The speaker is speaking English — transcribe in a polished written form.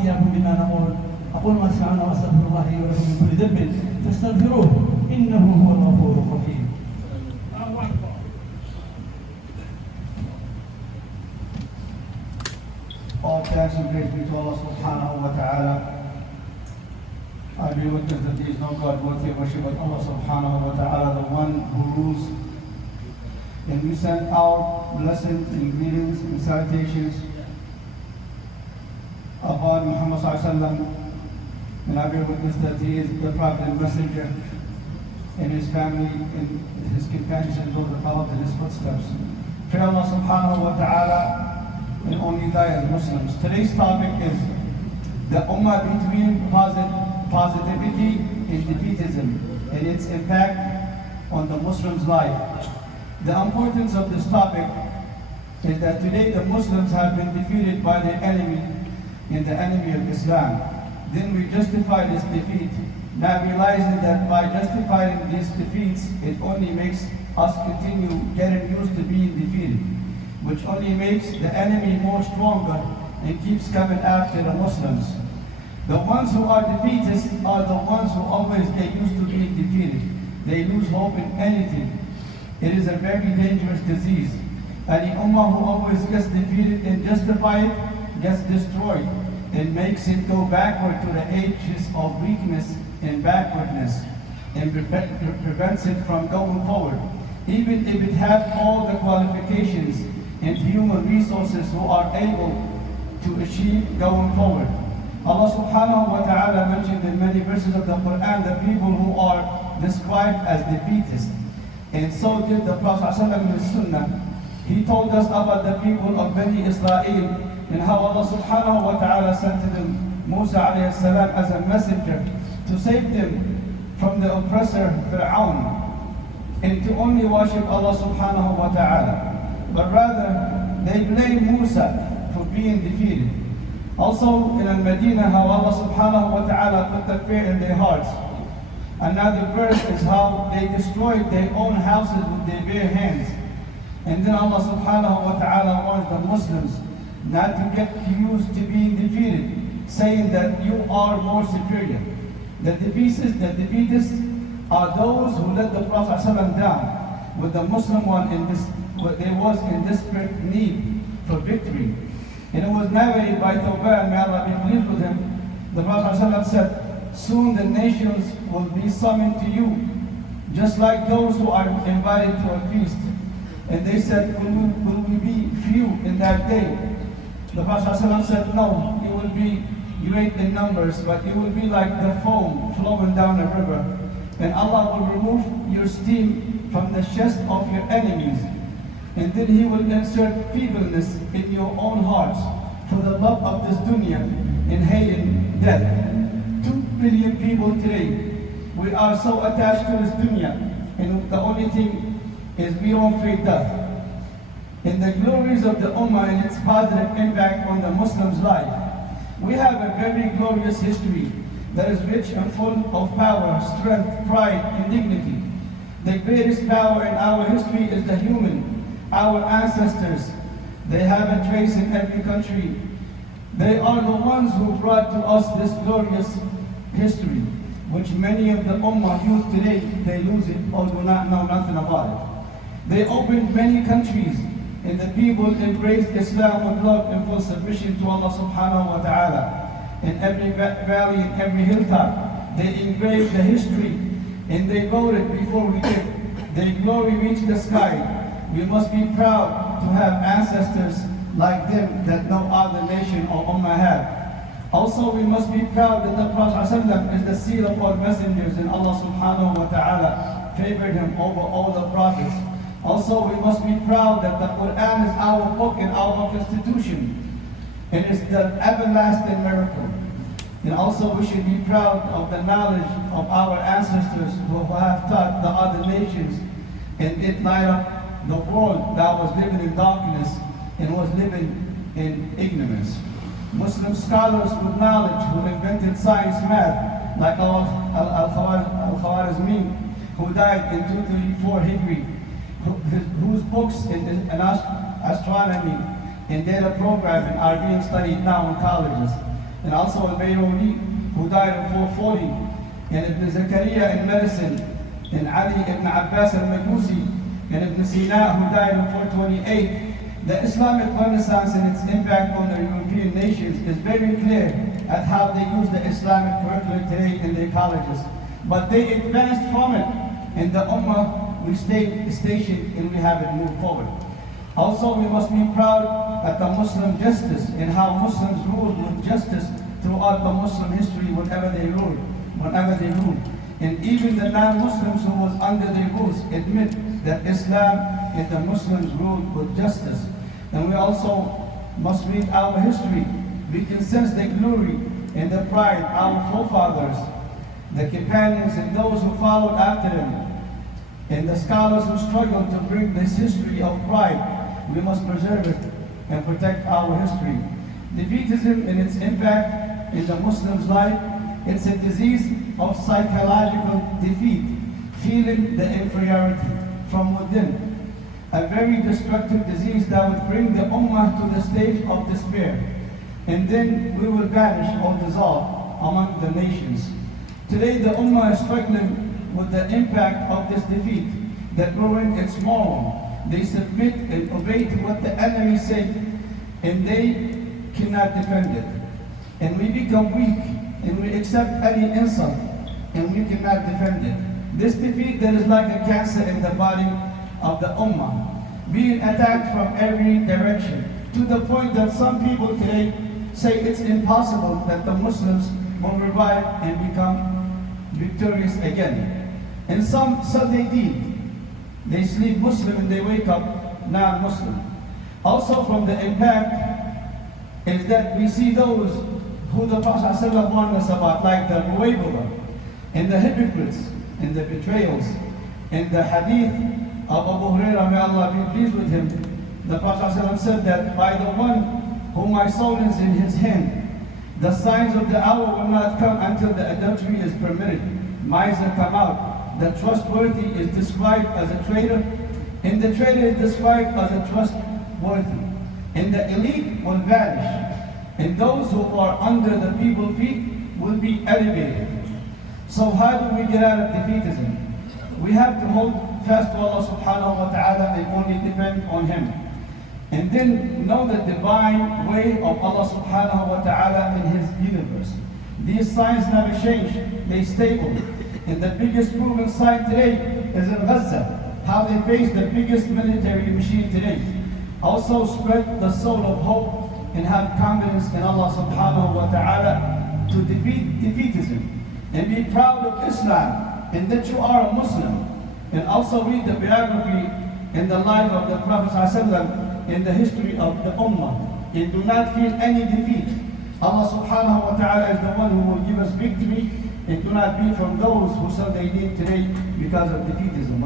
وإياكم بما نقول. أقول ما تسمعون وأستغفر الله لي ولكم من كل ذنب فاستغفروه إنه هو الغفور الرحيم. All thanks and praise be to Allah subhanahu wa ta'ala. I bear witness that there is no God worthy of worship but Allah subhanahu wa ta'ala, the one who rules. And we send out blessings and greetings and salutations upon Muhammad sallallahu alaihi wasallam. And I bear witness that he is the prophet and messenger, and his family and his companions and those that followed in his footsteps. Pray Allah subhanahu wa ta'ala and only die as Muslims. Today's topic is the Ummah between positivity and defeatism and its impact on the Muslim's life. The importance of this topic is that today the Muslims have been defeated by their enemy and the enemy of Islam. Then we justify this defeat, not realizing that by justifying these defeats, it only makes us continue getting used to being defeated, which only makes the enemy more stronger and keeps coming after the Muslims. The ones who are defeatists are the ones who always get used to being defeated. They lose hope in anything. It is a very dangerous disease. And the Ummah who always gets defeated and justified gets destroyed and makes it go backward to the ages of weakness and backwardness and prevents it from going forward. Even if it has all the qualifications and human resources who are able to achieve going forward. Allah subhanahu wa ta'ala mentioned in many verses of the Quran the people who are described as defeatists. And so did the Prophet ﷺ in his Sunnah. He told us about the people of Bani Israel and how Allah subhanahu wa ta'ala sent to them Musa alayhi salam as a messenger to save them from the oppressor Fir'aun and to only worship Allah subhanahu wa ta'ala. But rather, they blame Musa for being defeated. Also in Al-Madinah, how Allah subhanahu wa ta'ala put the fear in their hearts. Another verse is how they destroyed their own houses with their bare hands. And then Allah subhanahu wa ta'ala warns the Muslims not to get used to being defeated, saying that you are more superior. The defeatists are those who let the Prophet ﷺ down, with the Muslim one there was in desperate need for victory. And it was narrated by Tawban, may Allah be pleased with him. The Prophet ﷺ said, soon the nations will be summoned to you, just like those who are invited to a feast. And they said, will we be few in that day? The Prophet ﷺ said, no, you will be great in numbers, but you will be like the foam flowing down a river. And Allah will remove your steam from the chest of your enemies. And then He will insert feebleness in your own hearts for the love of this dunya and hating death. 2 billion people today, we are so attached to this dunya, and the only thing is we don't fear death. In the glories of the Ummah and its positive impact on the Muslim's life, we have a very glorious history that is rich and full of power, strength, pride, and dignity. The greatest power in our history is the human. Our ancestors, they have a trace in every country. They are the ones who brought to us this glorious history, which many of the Ummah youth today, they lose it or do not know nothing about it. They opened many countries, and the people embraced Islam with love and full submission to Allah subhanahu wa ta'ala. In every valley and every hilltop, they engraved the history, and they wrote it before we did. Their glory reached the sky. We must be proud to have ancestors like them that no other nation or Ummah have. Also, we must be proud that the Prophet ﷺ is the seal of all messengers, and Allah subhanahu wa ta'ala favored him over all the prophets. Also, we must be proud that the Quran is our book and our constitution, and it's the everlasting miracle. And also, we should be proud of the knowledge of our ancestors who have taught the other nations and it light up the world that was living in darkness and was living in ignorance. Muslim scholars with knowledge who invented science, math, like Al-Khwarizmi, who died in 234 Hijri, whose books in astronomy and data programming are being studied now in colleges. and also al-Bayruni, who died in 440, and Ibn Zakaria in medicine, and Ali ibn Abbas al-Majusi, and Ibn Sina, who died in 428. The Islamic Renaissance and its impact on the European nations is very clear at how they use the Islamic curriculum today in their colleges. But they advanced from it. In the Ummah, we stayed stationed and we haven't moved forward. Also, we must be proud at the Muslim justice and how Muslims ruled with justice throughout the Muslim history whenever they ruled. And even the non-Muslims who was under their rules admit that Islam and the Muslims ruled with justice. And we also must read our history. We can sense the glory and the pride of our forefathers, the companions and those who followed after them, and the scholars who struggled to bring this history of pride. We must preserve it and protect our history. Defeatism and its impact in the Muslim's life, it's a disease of psychological defeat, feeling the inferiority from within. A very destructive disease that would bring the Ummah to the stage of despair. And then we will vanish or dissolve among the nations. Today the Ummah is struggling with the impact of this defeat that ruined its moral. They submit and obey to what the enemy said, and they cannot defend it. And we become weak, and we accept any insult, and we cannot defend it. This defeat that is like a cancer in the body of the Ummah, being attacked from every direction, to the point that some people today say it's impossible that the Muslims will revive and become victorious again. And some they did. They sleep Muslim and they wake up non-Muslim. Also from the impact is that we see those who the Prophet ﷺ warned us about, like the Ruwaybidah, and the hypocrites, and the betrayals, and the hadith of Abu Hurairah, may Allah be pleased with him. The Prophet ﷺ said that by the one whom my soul is in his hand, the signs of the hour will not come until the adultery is permitted, miser come out, the trustworthy is described as a traitor, and the traitor is described as a trustworthy. And the elite will vanish, and those who are under the people's feet will be elevated. So how do we get out of defeatism? We have to hold fast to Allah subhanahu wa ta'ala and only depend on Him. And then know the divine way of Allah subhanahu wa ta'ala in His universe. These signs never change, they stable. And the biggest proven sign today is in Gaza, how they face the biggest military machine today. Also spread the soul of hope and have confidence in Allah subhanahu wa ta'ala to defeat defeatism. And be proud of Islam and that you are a Muslim. And also read the biography and the life of the Prophet ﷺ in the history of the Ummah. And do not feel any defeat. Allah subhanahu wa ta'ala is the one who will give us victory, and do not be from those who say they did today because of defeatism.